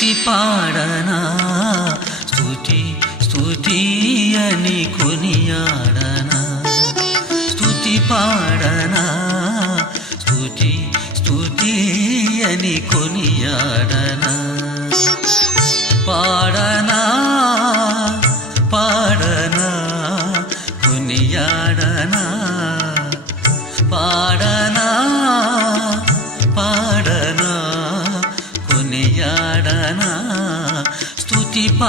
స్థుతి పాడనా? స్థుతి స్థుతి అని కొనియాడనా? స్థుతి పాడనా? స్థుతి స్థుతి అని కొనియాడనా? పాడనా? పాడనా? కొనియాడనా? పాడ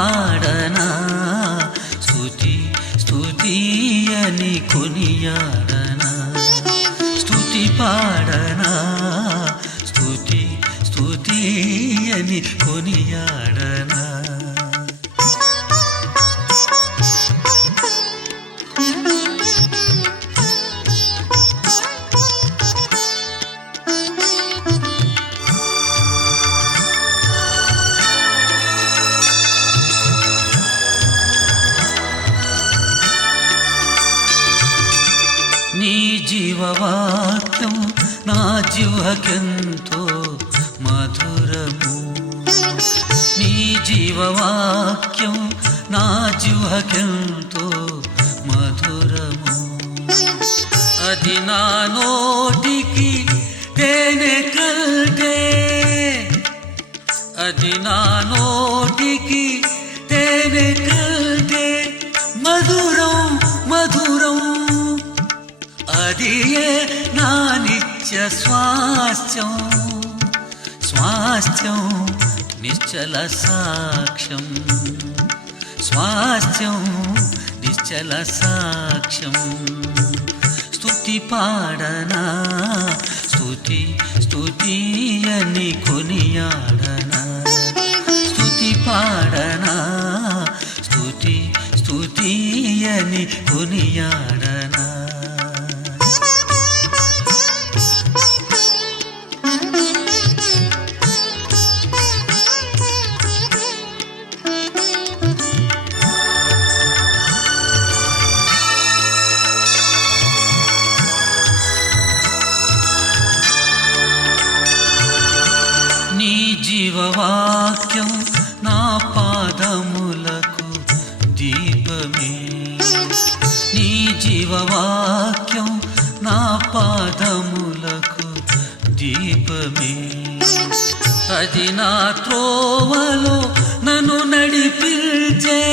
పాడనా? స్థుతి స్తుతి అని కొనియాడనా? స్థుతి పాడనా? స్థుతి స్తుతి అని నీ జీవవాక్యం నా జీవకెంతో మధురము. నీ జీవవాక్యం నా జీవకెంతో మధురము. అది నా నోటికి తేనె కల్టే అది నా నోటికి తేనె అది నా నిత్య స్వాస్థ్యం స్వాస్థ్యం నిశ్చల సాక్ష్యం స్వాస్థ్యం నిశ్చల సాక్ష్యం స్థుతి పాడనా స్థుతి స్తుతి అని కొనియాడనా స్థుతి పాడనా స్థుతి స్తుతి అని కొనియాడనా పాదములకు దీపమే. నీ జీవవాక్యం నా పాదములకు దీపమే. అది నా త్రోవలో నన్ను నడిపించే.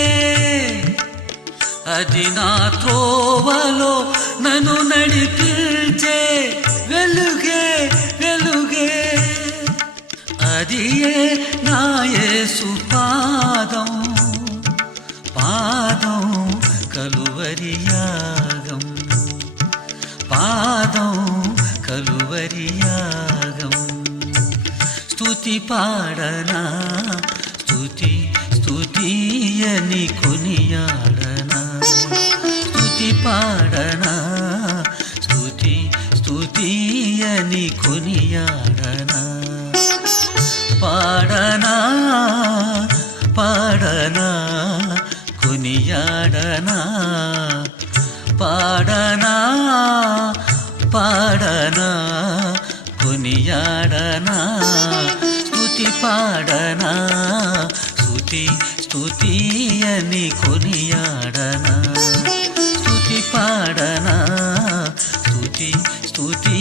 అది నా త్రోవలో నన్ను నడిపించే. అదియే నా యేసు పాదం పాదం కలువరియాగం పాదం కలువరియాగం స్థుతి పాడనా స్థుతి స్థుతియని కొనియాడనా. స్థుతి పాడనా స్థుతి స్థుతియని కొని పాడనా? కొనియాడనా స్థుతి పాడనా? స్థుతి స్థుతి అని కొనియాడనా స్థుతి పాడనా? స్థుతి స్థుతి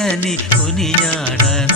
అని కొనియాడనా